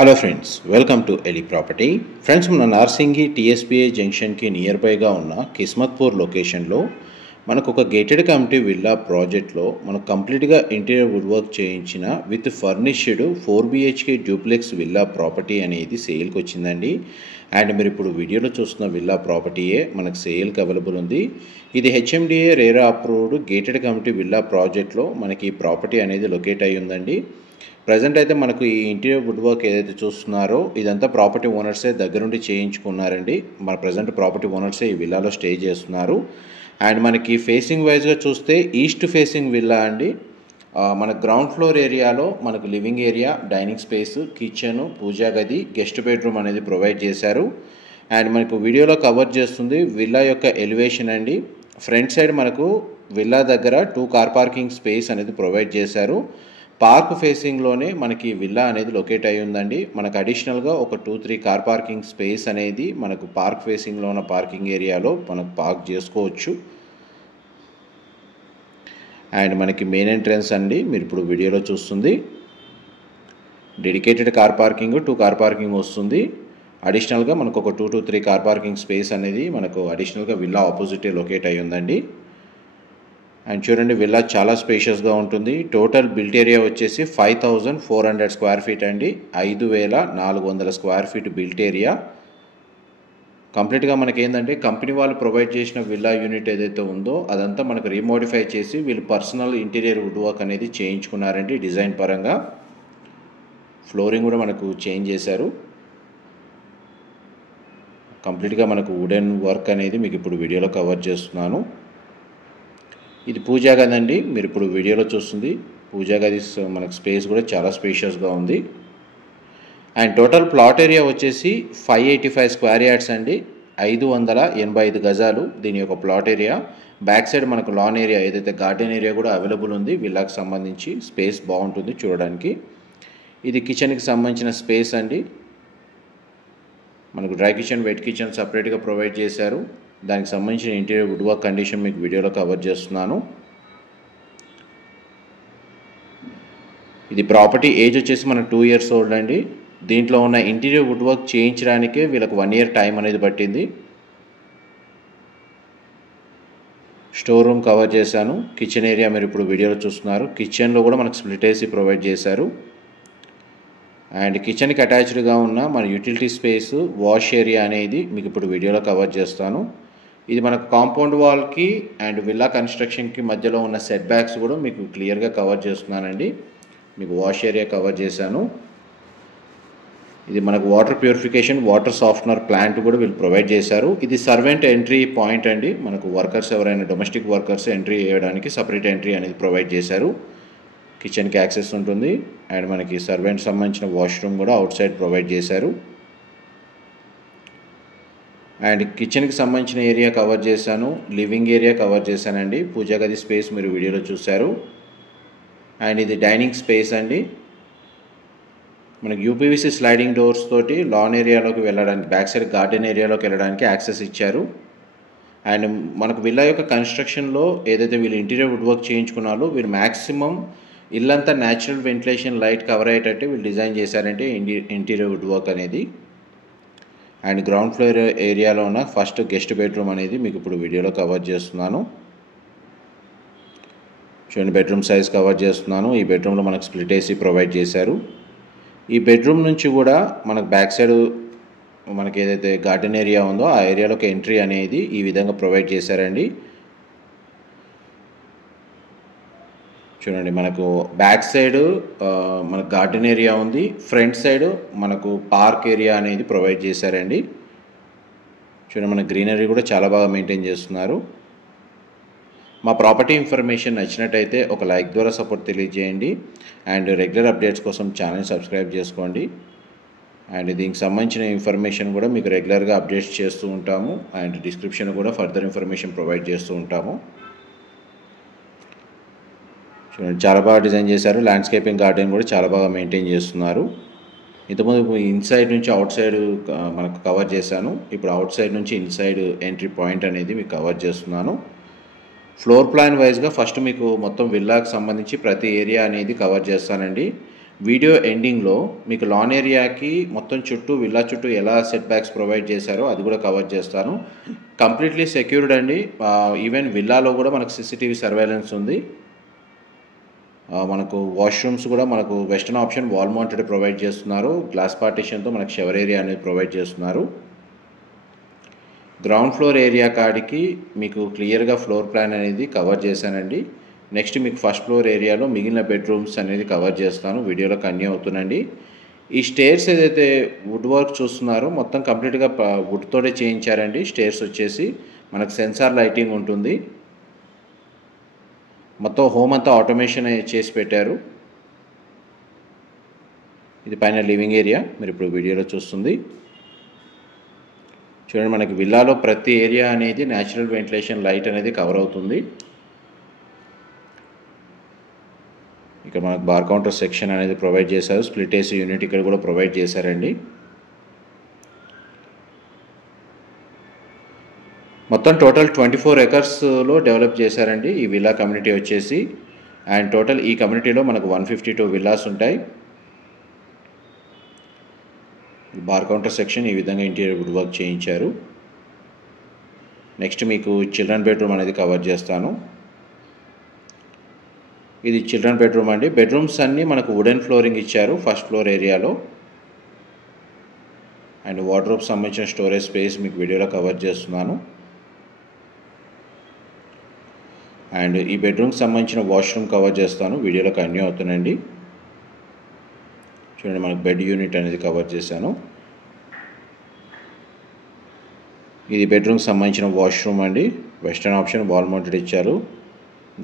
Hello friends, welcome to ఎలి property. Friends, మన Narsingi TSPA జంక్షన్కి నియర్ బైగా ఉన్న కిస్మత్పూర్ లొకేషన్లో మనకు ఒక గేటెడ్ కమ్యూనిటీ విల్లా ప్రాజెక్ట్లో మనకు కంప్లీట్గా ఇంటీరియర్ వుడ్ వర్క్ చేయించిన with furnished 4BHK duplex villa property అనేది సేల్కి వచ్చిందండి. అండ్ మీరు ఇప్పుడు వీడియోలో చూస్తున్న విల్లా ప్రాపర్టీయే మనకు సేల్కి అవైలబుల్ ఉంది. ఇది HMDA RERA approved gated community villa ప్రాజెక్ట్లో మనకి ఈ ప్రాపర్టీ అనేది లొకేట్ అయి ఉందండి. ప్రజెంట్ అయితే మనకు ఈ ఇంటీరియర్ వుడ్ వర్క్ ఏదైతే చూస్తున్నారో ఇదంతా ప్రాపర్టీ ఓనర్సే దగ్గరుండి చేయించుకున్నారండి. మన ప్రజెంట్ ప్రాపర్టీ ఓనర్సే ఈ విల్లాలో స్టే చేస్తున్నారు. అండ్ మనకి ఫేసింగ్ వైజ్గా చూస్తే ఈస్ట్ ఫేసింగ్ విల్లా అండి. మన గ్రౌండ్ ఫ్లోర్ ఏరియాలో మనకు living area, dining space, kitchen, puja గది, గెస్ట్ బెడ్రూమ్ అనేది ప్రొవైడ్ చేశారు. అండ్ మనకు వీడియోలో కవర్ చేస్తుంది విల్లా యొక్క ఎలివేషన్ అండి. ఫ్రంట్ సైడ్ మనకు విల్లా దగ్గర 2 కార్ పార్కింగ్ స్పేస్ అనేది ప్రొవైడ్ చేశారు. పార్క్ ఫేసింగ్లోనే మనకి విల్లా అనేది లొకేట్ అయి ఉందండి. మనకు అడిషనల్గా ఒక 2-3 కార్ పార్కింగ్ స్పేస్ అనేది మనకు పార్క్ ఫేసింగ్లో ఉన్న పార్కింగ్ ఏరియాలో మనకు పార్క్ చేసుకోవచ్చు. అండ్ మనకి మెయిన్ ఎంట్రన్స్ అండి మీరు ఇప్పుడు వీడియోలో చూస్తుంది. Dedicated car parking, 2 car parking వస్తుంది. అడిషనల్గా మనకు ఒక 2-3 కార్ పార్కింగ్ స్పేస్ అనేది మనకు అడిషనల్గా విల్లా ఆపోజిటే లొకేట్ అయి ఉందండి. అండ్ చూడండి, విల్లా చాలా స్పేషియస్గా ఉంటుంది. టోటల్ బిల్ట్ ఏరియా వచ్చేసి 5400 స్క్వేర్ ఫీట్ అండి. 5400 స్క్వేర్ ఫీట్ బిల్ట్ ఏరియా. కంప్లీట్గా మనకి ఏంటంటే కంపెనీ వాళ్ళు ప్రొవైడ్ చేసిన విల్లా యూనిట్ ఏదైతే ఉందో అదంతా మనకు రీమోడిఫై చేసి వీళ్ళు పర్సనల్ ఇంటీరియర్ వుడ్ వర్క్ అనేది చేయించుకున్నారండి. డిజైన్ పరంగా ఫ్లోరింగ్ కూడా మనకు చేంజ్ చేశారు. కంప్లీట్గా మనకు వుడెన్ వర్క్ అనేది మీకు ఇప్పుడు వీడియోలో కవర్ చేస్తున్నాను. ఇది పూజా గది అండి మీరు ఇప్పుడు వీడియోలో చూస్తుంది. పూజా గది మనకు స్పేస్ కూడా చాలా స్పేషియస్గా ఉంది. అండ్ టోటల్ ప్లాట్ ఏరియా వచ్చేసి 585 స్క్వేర్ యార్డ్స్ అండి. 585 గజాలు దీని యొక్క ప్లాట్ ఏరియా. బ్యాక్ సైడ్ మనకు లాన్ ఏరియా ఏదైతే గార్డెన్ ఏరియా కూడా అవైలబుల్ ఉంది. విల్లాకి సంబంధించి స్పేస్ బాగుంటుంది చూడడానికి. ఇది కిచెన్కి సంబంధించిన స్పేస్ అండి. మనకు డ్రై కిచెన్, వెట్ కిచెన్ సపరేట్గా ప్రొవైడ్ చేశారు. దానికి సంబంధించిన ఇంటీరియర్ వుడ్ వర్క్ కండిషన్ మీకు వీడియోలో కవర్ చేస్తున్నాను. ఇది ప్రాపర్టీ ఏజ్ వచ్చేసి మనకు 2 years ఓల్డ్ అండి. దీంట్లో ఉన్న ఇంటీరియర్ వుడ్ వర్క్ చేయించడానికే వీళ్ళకి 1 year టైం అనేది పట్టింది. స్టోర్ రూమ్ కవర్ చేశాను. కిచెన్ ఏరియా మీరు ఇప్పుడు వీడియోలో చూస్తున్నారు. కిచెన్లో కూడా మనకు స్ప్లిట్ ఏసీ ప్రొవైడ్ చేశారు. అండ్ కిచెన్కి అటాచ్డ్గా ఉన్న మన యూటిలిటీ స్పేస్, వాష్ ఏరియా అనేది మీకు ఇప్పుడు వీడియోలో కవర్ చేస్తాను. ఇది మనకు కాంపౌండ్ వాల్కి అండ్ విల్లా కన్స్ట్రక్షన్కి మధ్యలో ఉన్న సెట్ బ్యాక్స్ కూడా మీకు క్లియర్గా కవర్ చేస్తున్నానండి. మీకు వాష్ ఏరియా కవర్ చేశాను. ఇది మనకు water purification, water softener plant కూడా వీళ్ళు ప్రొవైడ్ చేశారు. ఇది సర్వెంట్ ఎంట్రీ పాయింట్ అండి. మనకు వర్కర్స్ ఎవరైనా డొమెస్టిక్ వర్కర్స్ ఎంట్రీ చేయడానికి సపరేట్ ఎంట్రీ అనేది ప్రొవైడ్ చేశారు. కిచెన్కి యాక్సెస్ ఉంటుంది. అండ్ మనకి సర్వెంట్ సంబంధించిన వాష్రూమ్ కూడా అవుట్ సైడ్ ప్రొవైడ్ చేశారు. అండ్ కిచెన్కి సంబంధించిన ఏరియా కవర్ చేశాను. లివింగ్ ఏరియా కవర్ చేశానండి. పూజా గది స్పేస్ మీరు వీడియోలో చూశారు. అండ్ ఇది డైనింగ్ స్పేస్ అండి. మనకి యూపీవీసీ స్లైడింగ్ డోర్స్ తోటి లాన్ ఏరియాలోకి వెళ్ళడానికి, బ్యాక్ సైడ్ గార్డెన్ ఏరియాలోకి వెళ్ళడానికి యాక్సెస్ ఇచ్చారు. అండ్ మనకు విల్లా యొక్క కన్స్ట్రక్షన్లో ఏదైతే వీళ్ళు ఇంటీరియర్ వుడ్ వర్క్ చేయించుకున్నారో వీళ్ళు మ్యాక్సిమం ఇల్లంతా న్యాచురల్ వెంటిలేషన్, లైట్ కవర్ అయ్యేటట్టు వీళ్ళు డిజైన్ చేశారంటే ఇంటీరియర్ వుడ్ వర్క్ అనేది. అండ్ గ్రౌండ్ ఫ్లోర్ ఏరియాలో ఉన్న ఫస్ట్ గెస్ట్ బెడ్రూమ్ అనేది మీకు ఇప్పుడు వీడియోలో కవర్ చేస్తున్నాను. చూడండి, బెడ్రూమ్ సైజ్ కవర్ చేస్తున్నాను. ఈ బెడ్రూమ్లో మనకు స్ప్లిట్ ఏసీ ప్రొవైడ్ చేశారు. ఈ బెడ్రూమ్ నుంచి కూడా మనకు బ్యాక్ సైడ్ మనకి ఏదైతే గార్డెన్ ఏరియా ఉందో ఆ ఏరియాలోకి ఎంట్రీ అనేది ఈ విధంగా ప్రొవైడ్ చేశారండి. చూడండి, మనకు బ్యాక్ సైడ్ మనకు గార్డెన్ ఏరియా ఉంది. ఫ్రంట్ సైడ్ మనకు పార్క్ ఏరియా అనేది ప్రొవైడ్ చేశారండి. చూడండి, మన గ్రీనరీ కూడా చాలా బాగా మెయింటైన్ చేస్తున్నారు. మా ప్రాపర్టీ ఇన్ఫర్మేషన్ నచ్చినట్టయితే ఒక లైక్ ద్వారా సపోర్ట్ తెలియజేయండి. అండ్ రెగ్యులర్ అప్డేట్స్ కోసం ఛానల్ సబ్స్క్రైబ్ చేసుకోండి. అండ్ దీనికి సంబంధించిన ఇన్ఫర్మేషన్ కూడా మీకు రెగ్యులర్గా అప్డేట్స్ చేస్తూ ఉంటాము. అండ్ డిస్క్రిప్షన్ కూడా ఫర్దర్ ఇన్ఫర్మేషన్ ప్రొవైడ్ చేస్తూ ఉంటాము. చూడండి, చాలా బాగా డిజైన్ చేశారు. ల్యాండ్స్కేపింగ్ గార్డెన్ కూడా చాలా బాగా మెయింటైన్ చేస్తున్నారు. ఇంతకుముందు ఇన్సైడ్ నుంచి అవుట్ సైడ్ మనకు కవర్ చేశాను. ఇప్పుడు అవుట్ సైడ్ నుంచి ఇన్సైడ్ ఎంట్రీ పాయింట్ అనేది మీకు కవర్ చేస్తున్నాను. ఫ్లోర్ ప్లాన్ వైజ్గా ఫస్ట్ మీకు మొత్తం విల్లాకి సంబంధించి ప్రతి ఏరియా అనేది కవర్ చేస్తానండి. వీడియో ఎండింగ్లో మీకు లాన్ ఏరియాకి మొత్తం చుట్టూ విల్లా చుట్టూ ఎలా సెట్ బ్యాక్స్ ప్రొవైడ్ చేశారో అది కూడా కవర్ చేస్తాను. కంప్లీట్లీ సెక్యూర్డ్ అండి. ఈవెన్ విల్లాలో కూడా మనకు CCTV సర్వేలెన్స్ ఉంది. మనకు వాష్రూమ్స్ కూడా మనకు western option wall mounted provide చేస్తున్నారు. గ్లాస్ పార్టిషన్తో మనకు షవర్ ఏరియా అనేది ప్రొవైడ్ చేస్తున్నారు. గ్రౌండ్ ఫ్లోర్ ఏరియా కాడికి మీకు క్లియర్గా ఫ్లోర్ ప్లాన్ అనేది కవర్ చేశానండి. నెక్స్ట్ మీకు ఫస్ట్ ఫ్లోర్ ఏరియాలో మిగిలిన బెడ్రూమ్స్ అనేది కవర్ చేస్తాను. వీడియోలో కన్యూ అవుతుందండి. ఈ స్టేర్స్ ఏదైతే వుడ్ వర్క్ చూస్తున్నారో మొత్తం కంప్లీట్గా వుడ్తోనే చేయించారండి. స్టేర్స్ వచ్చేసి మనకు సెన్సార్ లైటింగ్ ఉంటుంది. మొత్తం హోమ్ అంతా ఆటోమేషన్ చేసి పెట్టారు. ఇది పైన లివింగ్ ఏరియా మీరు ఇప్పుడు వీడియోలో చూస్తుంది. చూడండి, మనకి విల్లాలో ప్రతి ఏరియా అనేది న్యాచురల్ వెంటిలేషన్ లైట్ అనేది కవర్ అవుతుంది. ఇక్కడ మనకు బార్ కౌంటర్ సెక్షన్ అనేది ప్రొవైడ్ చేశారు. స్ప్లిట్ ఏసీ యూనిట్ ఇక్కడ కూడా ప్రొవైడ్ చేశారండి. మొత్తం టోటల్ 24 ఎకర్స్లో డెవలప్ చేశారండి ఈ విల్లా కమ్యూనిటీ వచ్చేసి. అండ్ టోటల్ ఈ కమ్యూనిటీలో మనకు 152 విల్లాస్ ఉంటాయి. బార్ కౌంటర్ సెక్షన్ ఈ విధంగా ఇంటీరియర్ వుడ్ వర్క్ చేయించారు. నెక్స్ట్ మీకు చిల్డ్రన్ బెడ్రూమ్ అనేది కవర్ చేస్తాను. ఇది చిల్డ్రన్ బెడ్రూమ్ అండి. బెడ్రూమ్స్ అన్నీ మనకు వుడెన్ ఫ్లోరింగ్ ఇచ్చారు ఫస్ట్ ఫ్లోర్ ఏరియాలో. అండ్ వార్డ్రోబ్ సంబంధించిన స్టోరేజ్ స్పేస్ మీకు వీడియోలో కవర్ చేస్తున్నాను. అండ్ ఈ బెడ్రూమ్కి సంబంధించిన వాష్రూమ్ కవర్ చేస్తాను. వీడియోలో కన్యూ అవుతుందండి. చూడండి, మనకు బెడ్ యూనిట్ అనేది కవర్ చేశాను. ఇది బెడ్రూమ్కి సంబంధించిన వాష్రూమ్ అండి. వెస్టర్న్ ఆప్షన్ వాల్ మౌంటెడ్ ఇచ్చారు.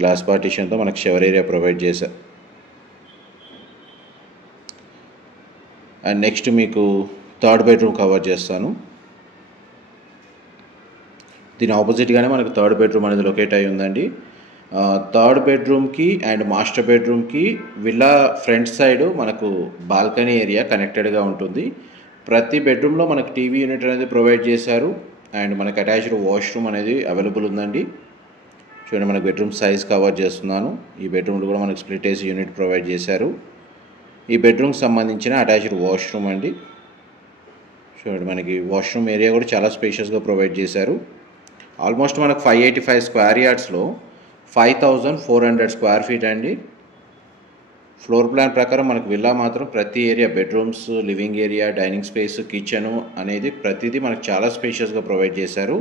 గ్లాస్ పార్టిషన్తో మనకు షవర్ ఏరియా ప్రొవైడ్ చేశారు. అండ్ నెక్స్ట్ మీకు థర్డ్ బెడ్రూమ్ కవర్ చేస్తాను. దీని ఆపోజిట్గానే మనకు థర్డ్ బెడ్రూమ్ అనేది లొకేట్ అయి ఉందండి. థర్డ్ బెడ్రూమ్కి అండ్ మాస్టర్ బెడ్రూమ్కి విల్లా ఫ్రంట్ సైడ్ మనకు బాల్కనీ ఏరియా కనెక్టెడ్గా ఉంటుంది. ప్రతి బెడ్రూమ్లో మనకు టీవీ యూనిట్ అనేది ప్రొవైడ్ చేశారు. అండ్ మనకు అటాచ్డ్ వాష్రూమ్ అనేది అవైలబుల్ ఉందండి. చూడండి, మనకు బెడ్రూమ్ సైజ్ కవర్ చేస్తున్నాను. ఈ బెడ్రూమ్లో కూడా మనకు స్ప్లిట్ ఏసీ యూనిట్ ప్రొవైడ్ చేశారు. ఈ బెడ్రూమ్కి సంబంధించిన అటాచ్డ్ వాష్రూమ్ అండి. చూడండి, మనకి వాష్రూమ్ ఏరియా కూడా చాలా స్పేషియస్గా ప్రొవైడ్ చేశారు. ఆల్మోస్ట్ మనకు 585 స్క్వేర్ యార్డ్స్లో 5400 స్క్వేర్ ఫీట్ అండి. ఫ్లోర్ ప్లాన్ ప్రకారం మనకు విల్లా మాత్రం ప్రతి area bedrooms, living area, dining space, kitchen అనేది ప్రతిదీ మనకు చాలా స్పేషియస్గా ప్రొవైడ్ చేశారు.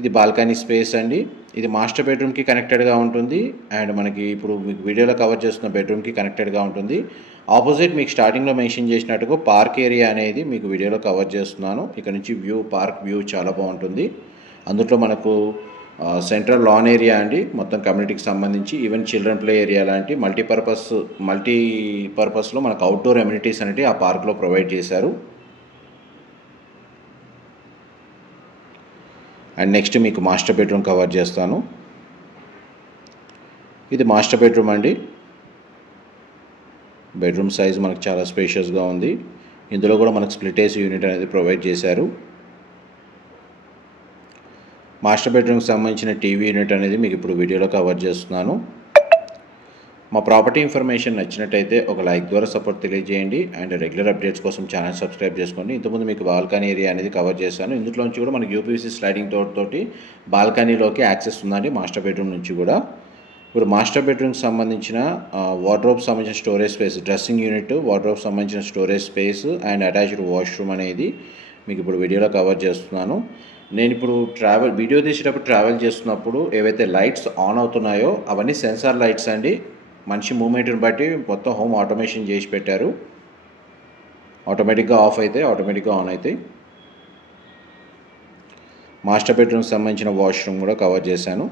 ఇది బాల్కనీ స్పేస్ అండి. ఇది మాస్టర్ బెడ్రూమ్కి కనెక్టెడ్గా ఉంటుంది. అండ్ మనకి ఇప్పుడు మీకు వీడియోలో కవర్ చేస్తున్న బెడ్రూమ్కి కనెక్టెడ్గా ఉంటుంది. ఆపోజిట్ మీకు స్టార్టింగ్లో మెన్షన్ చేసినట్టుగా పార్క్ ఏరియా అనేది మీకు వీడియోలో కవర్ చేస్తున్నాను. ఇక్కడ నుంచి పార్క్ వ్యూ చాలా బాగుంటుంది. అందులో మనకు సెంట్రల్ లాన్ ఏరియా అండి, మొత్తం కమ్యూనిటీకి సంబంధించి ఈవెన్ చిల్డ్రన్ ప్లే ఏరియా లాంటి మల్టీపర్పస్లో మనకు అవుట్డోర్ అమ్యూనిటీస్ అనేవి ఆ పార్క్లో ప్రొవైడ్ చేశారు. అండ్ నెక్స్ట్ మీకు మాస్టర్ బెడ్రూమ్ కవర్ చేస్తాను. ఇది మాస్టర్ బెడ్రూమ్ అండి. బెడ్రూమ్ సైజ్ మనకు చాలా స్పేషియస్గా ఉంది. ఇందులో కూడా మనకు స్ప్లిట్ ఏసీ యూనిట్ అనేది ప్రొవైడ్ చేశారు. మాస్టర్ బెడ్రూమ్కి సంబంధించిన టీవీ యూనిట్ అనేది మీకు ఇప్పుడు వీడియోలో కవర్ చేస్తున్నాను. మా ప్రాపర్టీ ఇన్ఫర్మేషన్ నచ్చినట్టయితే ఒక లైక్ ద్వారా సపోర్ట్ తెలియజేయండి. అండ్ రెగ్యులర్ అప్డేట్స్ కోసం ఛానల్ సబ్స్క్రైబ్ చేసుకోండి. ఇంతకుముందు మీకు బాల్కనీ ఏరియా అనేది కవర్ చేశాను. ఇందులోంచి కూడా మనకి యూపీవీసీ స్లైడింగ్ తోటి బాల్కనీలోకి యాక్సెస్ ఉందండి మాస్టర్ బెడ్రూమ్ నుంచి కూడా. ఇప్పుడు మాస్టర్ బెడ్రూమ్కి సంబంధించిన వార్డ్రోబ్ సంబంధించిన storage space, dressing unit, wardrobe సంబంధించిన storage space and attached washroom అనేది మీకు ఇప్పుడు వీడియోలో కవర్ చేస్తున్నాను. నేను ఇప్పుడు వీడియో తీసేటప్పుడు ట్రావెల్ చేస్తున్నప్పుడు ఏవైతే లైట్స్ ఆన్ అవుతున్నాయో అవన్నీ సెన్సార్ లైట్స్ అండి. మనిషి మూమెంట్ని బట్టి మొత్తం హోమ్ ఆటోమేషన్ చేసి పెట్టారు. ఆటోమేటిక్గా ఆఫ్ అయితే ఆటోమేటిక్గా ఆన్ అవుతాయి. మాస్టర్ బెడ్రూమ్కి సంబంధించిన వాష్రూమ్ కూడా కవర్ చేశాను.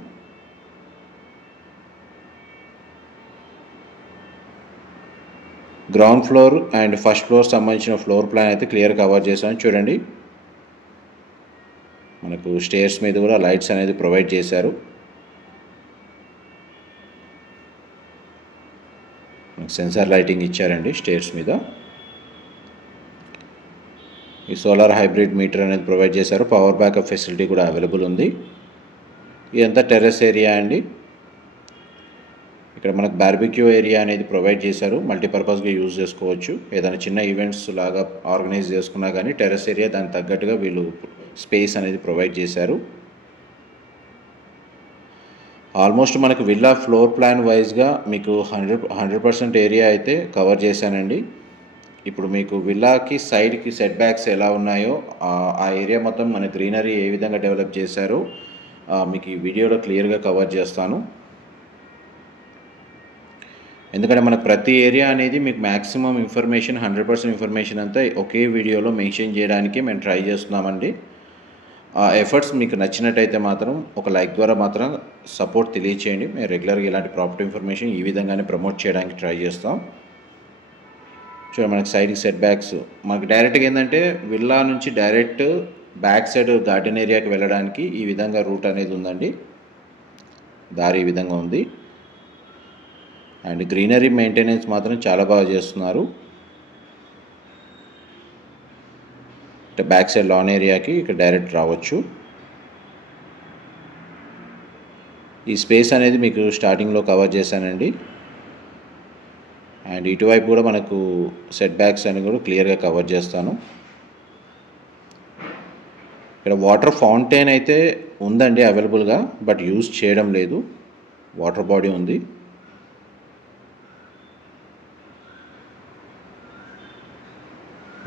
Ground floor and first floor సంబంధించిన ఫ్లోర్ ప్లాన్ అయితే క్లియర్ కవర్ చేశాను. చూడండి, మనకు స్టేర్స్ మీద కూడా లైట్స్ అనేది ప్రొవైడ్ చేశారు. సెన్సార్ లైటింగ్ ఇచ్చారండి స్టేర్స్ మీద. ఈ సోలార్ హైబ్రిడ్ మీటర్ అనేది ప్రొవైడ్ చేశారు. పవర్ బ్యాకప్ ఫెసిలిటీ కూడా అవైలబుల్ ఉంది. ఇదంతా టెర్రస్ ఏరియా అండి. ఇక్కడ మనకు బార్బిక్యూ ఏరియా అనేది ప్రొవైడ్ చేశారు, మల్టీపర్పస్గా యూజ్ చేసుకోవచ్చు. ఏదైనా చిన్న ఈవెంట్స్ లాగా ఆర్గనైజ్ చేసుకున్నా కానీ టెర్రస్ ఏరియా దానికి తగ్గట్టుగా వీళ్ళు స్పేస్ అనేది ప్రొవైడ్ చేశారు. ఆల్మోస్ట్ మనకు విల్లా ఫ్లోర్ ప్లాన్ వైజ్గా మీకు 100% ఏరియా అయితే కవర్ చేశానండి. ఇప్పుడు మీకు విల్లాకి సైడ్కి సెట్ బ్యాక్స్ ఎలా ఉన్నాయో ఆ ఏరియా మొత్తం మన గ్రీనరీ ఏ విధంగా డెవలప్ చేశారో మీకు ఈ వీడియోలో క్లియర్గా కవర్ చేస్తాను. ఎందుకంటే మనకు ప్రతి ఏరియా అనేది మీకు మ్యాక్సిమం ఇన్ఫర్మేషన్ 100% ఇన్ఫర్మేషన్ అంతా ఒకే వీడియోలో మెన్షన్ చేయడానికి మేము ట్రై చేస్తున్నామండి. ఆ ఎఫర్ట్స్ మీకు నచ్చినట్టయితే మాత్రం ఒక లైక్ ద్వారా మాత్రం సపోర్ట్ తెలియచేయండి. మేము రెగ్యులర్గా ఇలాంటి ప్రాపర్టీ ఇన్ఫర్మేషన్ ఈ విధంగానే ప్రమోట్ చేయడానికి ట్రై చేస్తాం. చూడండి మనకి సైడ్కి సెట్ బ్యాక్స్ మనకి డైరెక్ట్గా ఏంటంటే విల్లా నుంచి డైరెక్ట్ బ్యాక్ సైడ్ గార్డెన్ ఏరియాకి వెళ్ళడానికి ఈ విధంగా రూట్ అనేది ఉందండి. దారి ఈ విధంగా ఉంది. అండ్ గ్రీనరీ మెయింటెనెన్స్ మాత్రం చాలా బాగా చేస్తున్నారు. బ్యాక్ సైడ్ లాన్ ఏరియాకి ఇక్కడ డైరెక్ట్ రావచ్చు. ఈ స్పేస్ అనేది మీకు స్టార్టింగ్లో కవర్ చేశానండి. అండ్ ఇటువైపు కూడా మనకు సెట్ బ్యాక్స్ అని కూడా క్లియర్గా కవర్ చేస్తాను. ఇక్కడ వాటర్ ఫౌంటైన్ అయితే ఉందండి అవైలబుల్గా, బట్ యూజ్ చేయడం లేదు. వాటర్ బాడీ ఉంది.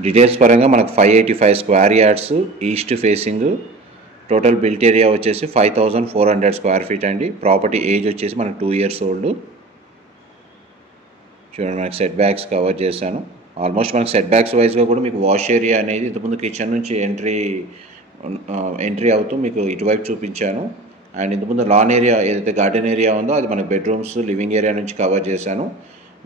డీటెయిల్స్ పరంగా మనకు 585 square yards east facing, total built area వచ్చేసి 5400 స్క్వేర్ ఫీట్ అండి. ప్రాపర్టీ ఏజ్ వచ్చేసి మనకు 2 years ఓల్డ్. చూడండి మనకి సెట్ బ్యాక్స్ కవర్ చేశాను. ఆల్మోస్ట్ మనకి సెట్ బ్యాక్స్ వైజ్గా కూడా మీకు వాష్ ఏరియా అనేది ఇంతకుముందు కిచెన్ నుంచి ఎంట్రీ అవుతూ మీకు ఇటువైపు చూపించాను. అండ్ ఇంతకుముందు లాన్ ఏరియా ఏదైతే గార్డెన్ ఏరియా ఉందో అది మనకి బెడ్రూమ్స్ లివింగ్ ఏరియా నుంచి కవర్ చేశాను.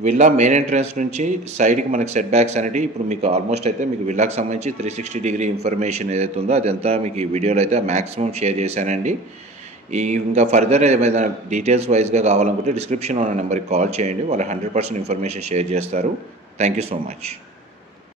విల్లా మెయిన్ ఎంట్రన్స్ నుంచి సైడ్కి మనకి సెట్ బ్యాక్స్ అనేవి ఇప్పుడు మీకు ఆల్మోస్ట్ అయితే మీకు విల్లాకి సంబంధించి 360 డిగ్రీ ఇన్ఫర్మేషన్ ఏదైతే ఉందో అదంతా మీకు ఈ వీడియోలో అయితే మ్యాక్సిమం షేర్ చేశానండి. ఇంకా ఫర్దర్ ఏమైనా డీటెయిల్స్ వైజ్గా కావాలనుకుంటే డిస్క్రిప్షన్లో ఉన్న నెంబర్కి కాల్ చేయండి. వాళ్ళు 100% ఇన్ఫర్మేషన్ షేర్ చేస్తారు. Thank you so much.